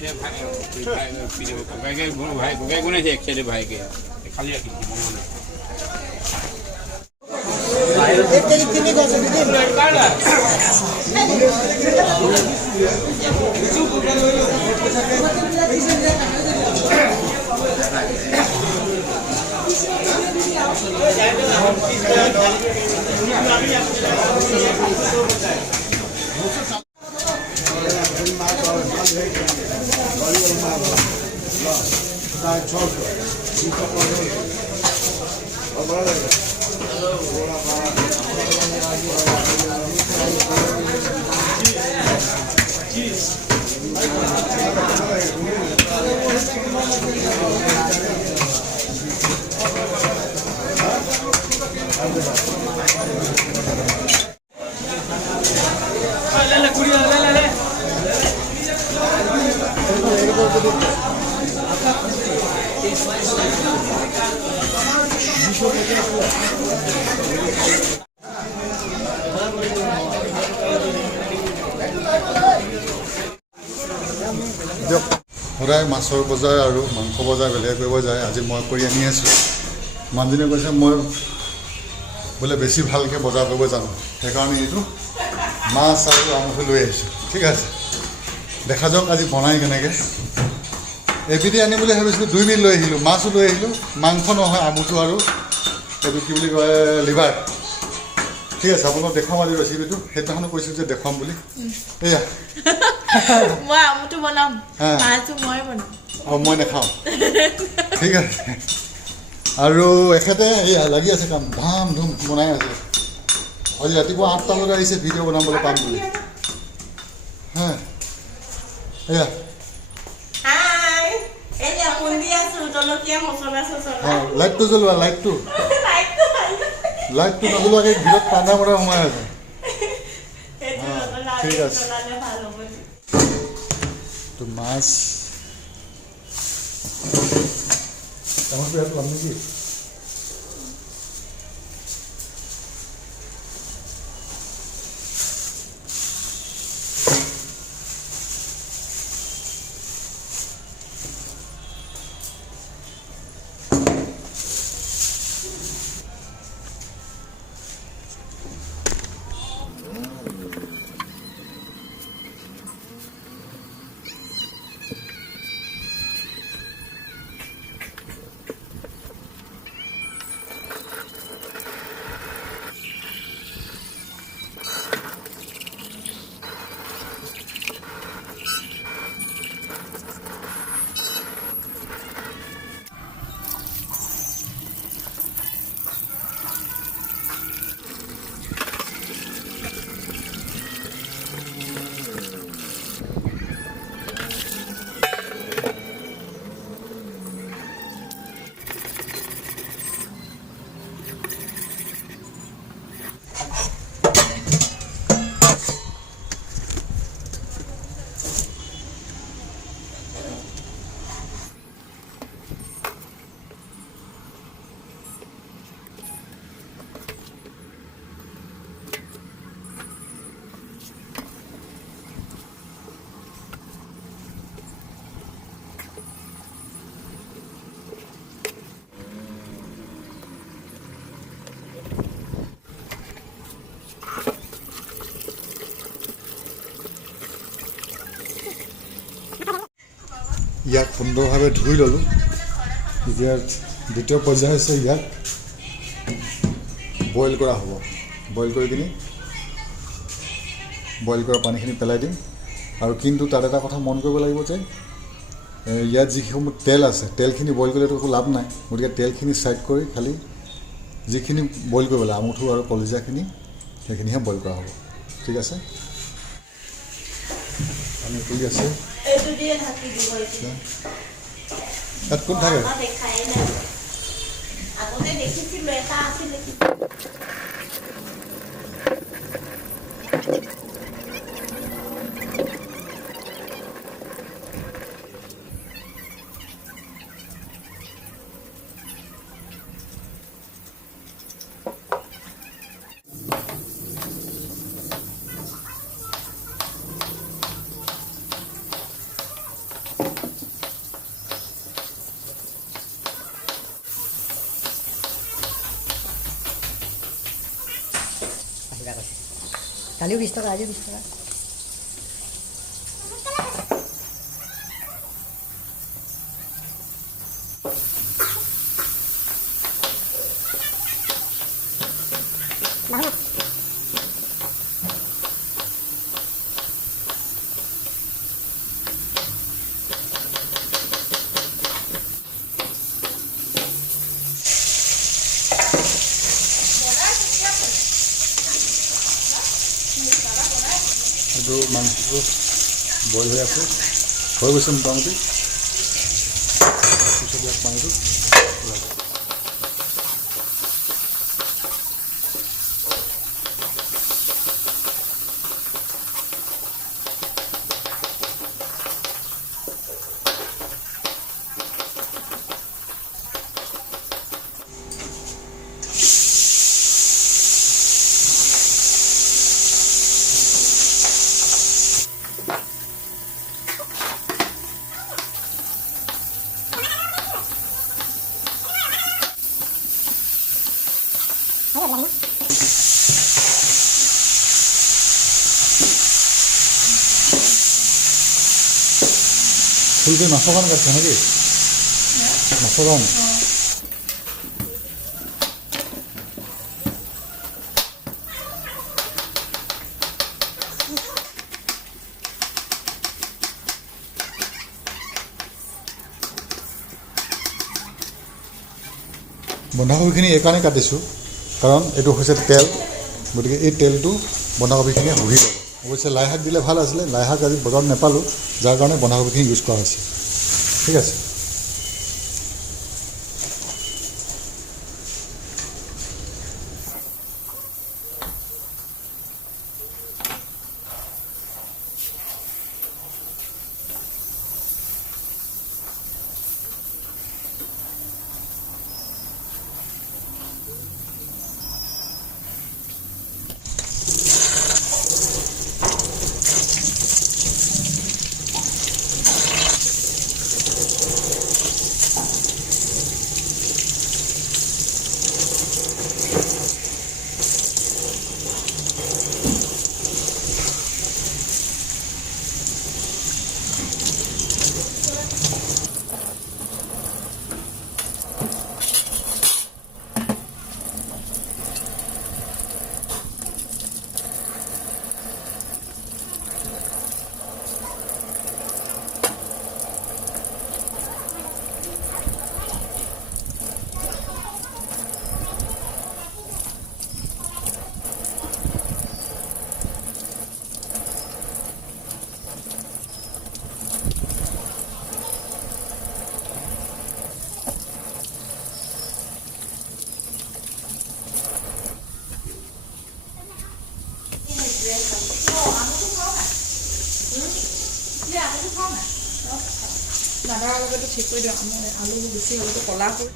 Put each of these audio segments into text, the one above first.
সাইডে ভাই গোগাই গুনাইছে এক সাইডে ভাইকে খালি ৰাখি সদায় মাছৰ বজাৰ আৰু মাংস বজাৰ বেলেগ কৰিব যায় আজি মই কৰি আনি আছোঁ মানুহজনে কৈছে মই বোলে বেছি ভালকৈ বজাৰ কৰিব জানো সেইকাৰণে এইটো মাছ আৰু আমঠু লৈ আহিছোঁ ঠিক আছে দেখা যাওক আজি বনাই কেনেকৈ এবিধি আনিম বুলি ভাবিছিলোঁ 2 মিনিট লৈ আহিলোঁ মাছো লৈ আহিলোঁ মাংস নহয় আমঠু আৰু এইটো কি বুলি কয় লিভাৰ ঠিক আছে আপোনাক দেখুৱাম আজি ৰেচিপিটো সেইদিনাখনো কৈছোঁ যে দেখুৱাম বুলি এয়া মই আমটো বনাম মাছটো মই বনাম মই নাখাওঁ ঠিক আছে আৰু এখেতে এয়া লাগি আছে কাম ধাম ধুম বনাই আছে আজি ৰাতিপুৱা 8টা বজাত আহিছে ভিডিঅ' বনাবলৈ পাম বুলি হা এয়া লাইটটো জ্বলোৱা লাইটটো নজ্বলোৱাকৈ ভিতৰত ঠাণ্ডা মৰা সোমাই আছে ঠিক আছে তো মাছ আমাৰটো ইয়াত পাম নেকি ইয়াক সুন্দৰভাৱে ধুই ল'লোঁ এতিয়া দ্বিতীয় পৰ্যায় হৈছে ইয়াক বইল কৰা হ'ব বইল কৰি কিনি বইল কৰা পানীখিনি পেলাই দিম আৰু কিন্তু তাত এটা কথা মন কৰিব লাগিব যে ইয়াত যিসমূহ তেল আছে তেলখিনি বইল কৰিলেতো একো লাভ নাই গতিকে তেলখিনি ছাইড কৰি খালি যিখিনি বইল কৰিব লাগে আমঠু আৰু কলিজাখিনি সেইখিনিহে বইল কৰা হ'ব ঠিক আছে আমি কৰি আছে তাত কোন থাকে টকা কৈছে কালিও 20 টকা আজিও 20 টকা এইটো মাংসটো বইল হৈ আছে হৈ গৈছে মোটামুটি পিছত ইয়াত পানীটো ফুলকৈ মাছৰ কাৰণে কাটছে নেকি মাছৰ কাৰণে বন্ধাকবিখিনি এইকাৰণে কাটিছোঁ কাৰণ এইটো হৈছে তেল গতিকে এই তেলটো বন্ধাকবিখিনি শুহি ল'ব অৱশ্যে লাই শাক দিলে ভাল আছিলে লাই শাক আজি বজাৰত নাপালোঁ যাৰ কাৰণে বন্ধাকবিখিনি ইউজ কৰা হৈছে ঠিক আছে দাদাৰ লগতো ঠিক কৰি দিওঁ আলুবোৰ বেছি হ'লেতো ক'লা কৰি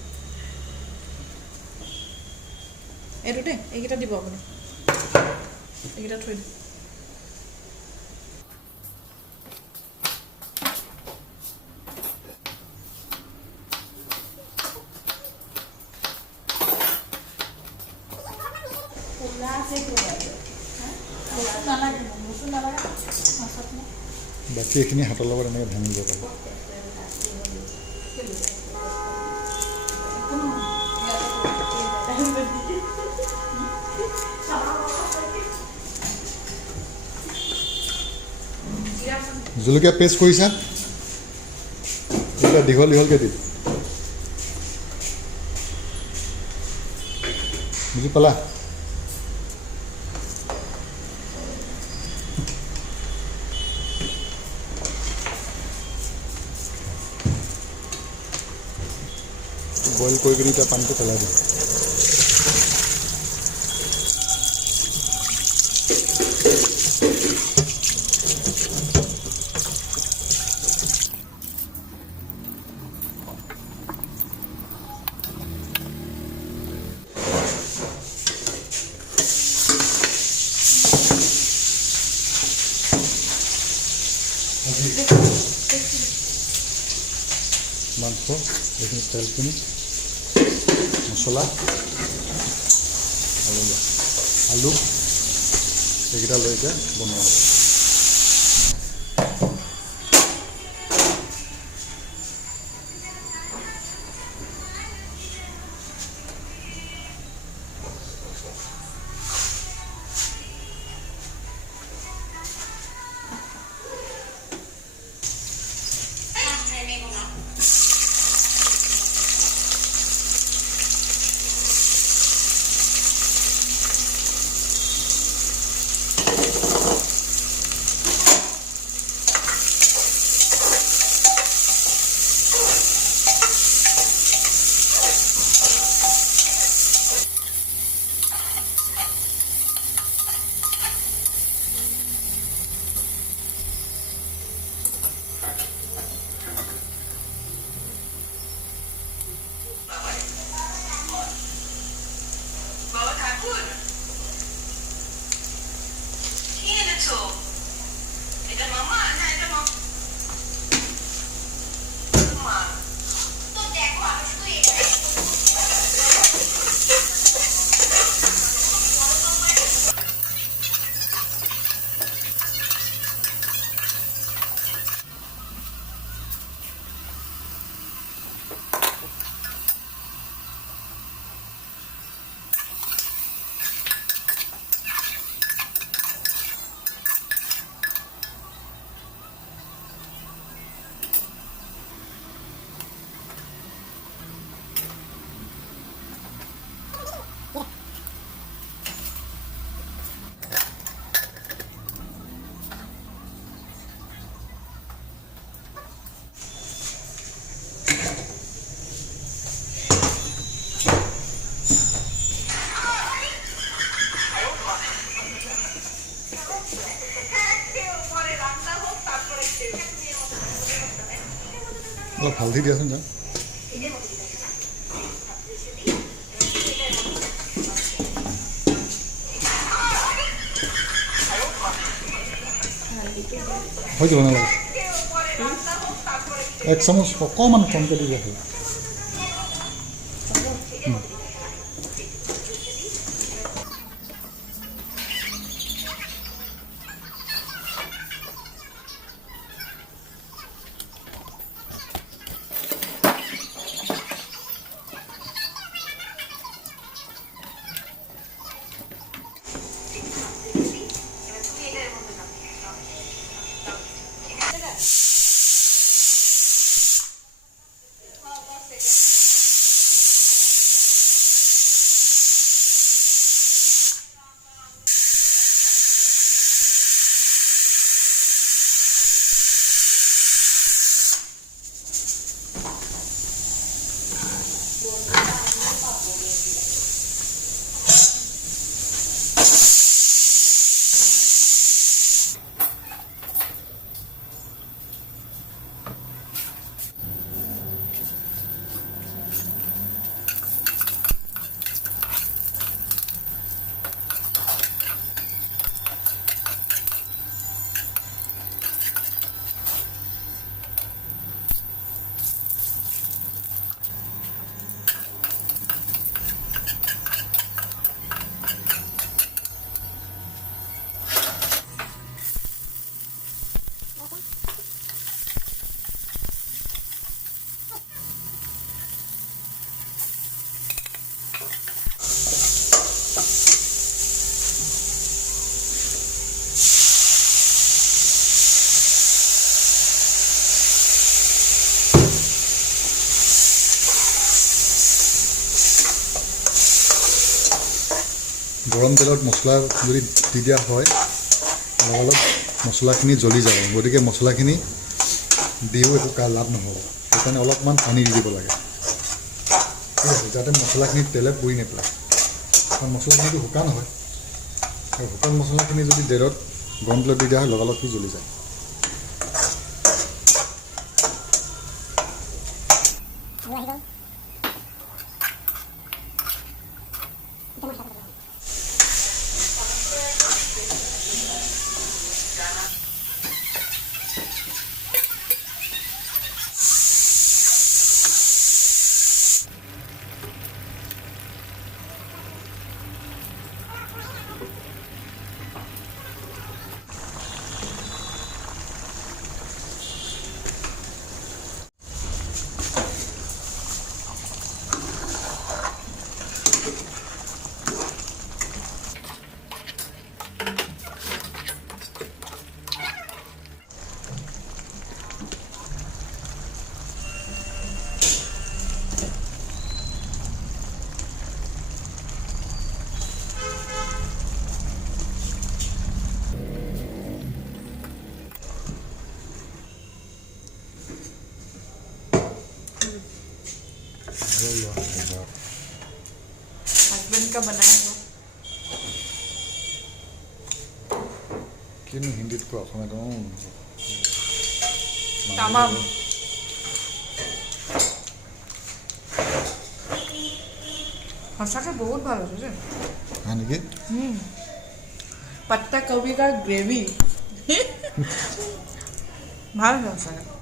এইটো দেই এইকেইটা দিব আপুনি এইকেইটা থৈ দিম বাকী এইখিনি হাতৰ লগত এনেকৈ ভাঙি দিব পাৰি জলকীয়া পেষ্ট কৰিছা এতিয়া দীঘল দীঘলকৈ দিম বুজি পালা বইল কৰি কিনে এতিয়া পানীটো পেলাই দিম মাংস এইখিনি তেলখিনি মছলা আৰু আলু এইকেইটা লৈ এতিয়া বনোৱা হ'ব। অলপ হালধি দিয়াচোন যা। হৈ যাব নালাগে, 1 চামুচ অকণমান কমকৈ দিলে হ'ল। গৰম তেলত মছলা যদি দি দিয়া হয় অলপ মছলাখিনি জ্বলি যাব, গতিকে মছলাখিনি দিও একো লাভ নহ'ব। সেইকাৰণে অলপমান পানী দি দিব লাগে, ঠিক আছে, যাতে মছলাখিনি তেলে পুৰি নেপেলায়। কাৰণ মছলাখিনিটো শুকান হয়, আৰু শুকান মছলাখিনি যদি তেলত গৰম তেলত দি দিয়া হয় লগালগ কি জ্বলি যায়। हस्बैंड का बनाया हो किन हिन्दीत को অসমীয়াত तमाम সঁচাকৈ বহুত ভাল হৈছে দেই হয় নেকি पत्ता कभी का ग्रेवी ভাল হৈছে সঁচাকৈ